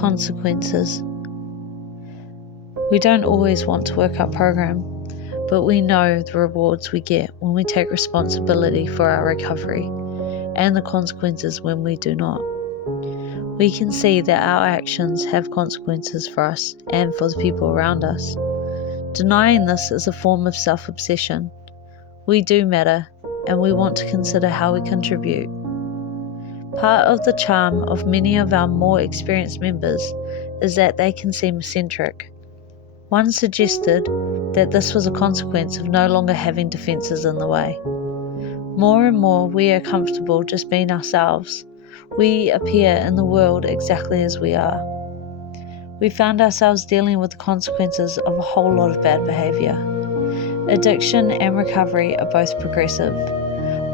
consequences. We don't always want to work our program, but we know the rewards we get when we take responsibility for our recovery, and the consequences when we do not. We can see that our actions have consequences for us and for the people around us. Denying this is a form of self-obsession. We do matter, and we want to consider how we contribute. Part of the charm of many of our more experienced members is that they can seem eccentric. One suggested that this was a consequence of no longer having defences in the way. More and more we are comfortable just being ourselves. We appear in the world exactly as we are. We found ourselves dealing with the consequences of a whole lot of bad behaviour. Addiction and recovery are both progressive.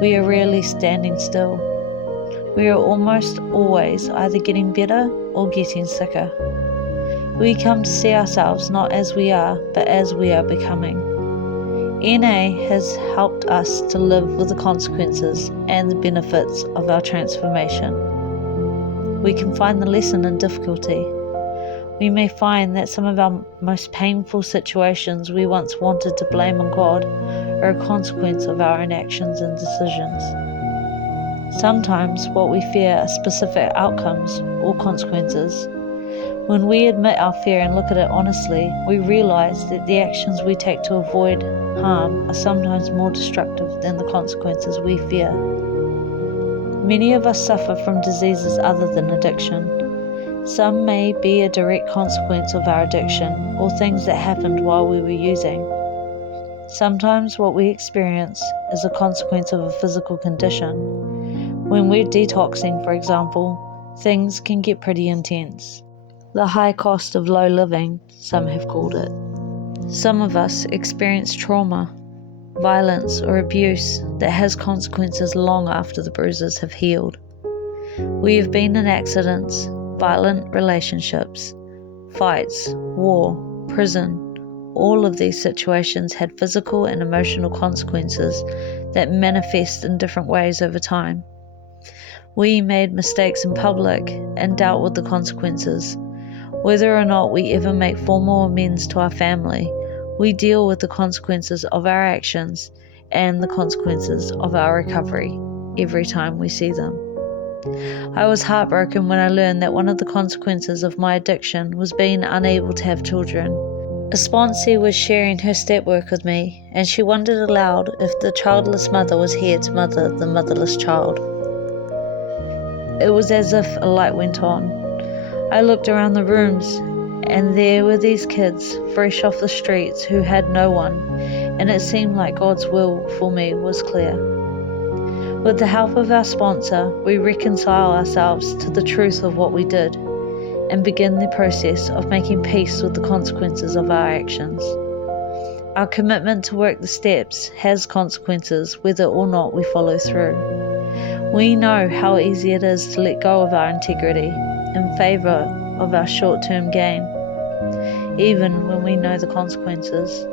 We are rarely standing still. We are almost always either getting better or getting sicker. We come to see ourselves not as we are, but as we are becoming. NA has helped us to live with the consequences and the benefits of our transformation. We can find the lesson in difficulty. We may find that some of our most painful situations we once wanted to blame on God are a consequence of our inactions and decisions. Sometimes what we fear are specific outcomes or consequences. When we admit our fear and look at it honestly, we realize that the actions we take to avoid harm are sometimes more destructive than the consequences we fear. Many of us suffer from diseases other than addiction. Some may be a direct consequence of our addiction or things that happened while we were using. Sometimes what we experience is a consequence of a physical condition. When we're detoxing, for example, things can get pretty intense. The high cost of low living, some have called it. Some of us experience trauma, violence, or abuse that has consequences long after the bruises have healed. We have been in accidents, violent relationships, fights, war, prison. All of these situations had physical and emotional consequences that manifest in different ways over time. We made mistakes in public and dealt with the consequences. Whether or not we ever make formal amends to our family, we deal with the consequences of our actions and the consequences of our recovery every time we see them. I was heartbroken when I learned that one of the consequences of my addiction was being unable to have children. A sponsee was sharing her step work with me, and she wondered aloud if the childless mother was here to mother the motherless child. It was as if a light went on. I looked around the rooms, and there were these kids, fresh off the streets, who had no one, and it seemed like God's will for me was clear. With the help of our sponsor, we reconcile ourselves to the truth of what we did, and begin the process of making peace with the consequences of our actions. Our commitment to work the steps has consequences whether or not we follow through. We know how easy it is to let go of our integrity in favour of our short-term gain, even when we know the consequences.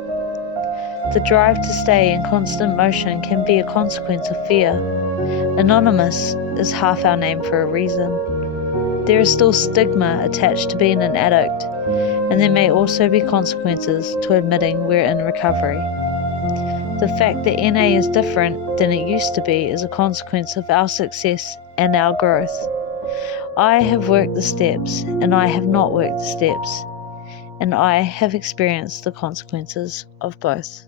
The drive to stay in constant motion can be a consequence of fear. Anonymous is half our name for a reason. There is still stigma attached to being an addict, and there may also be consequences to admitting we're in recovery. The fact that NA is different than it used to be is a consequence of our success and our growth. I have worked the steps, and I have not worked the steps, and I have experienced the consequences of both.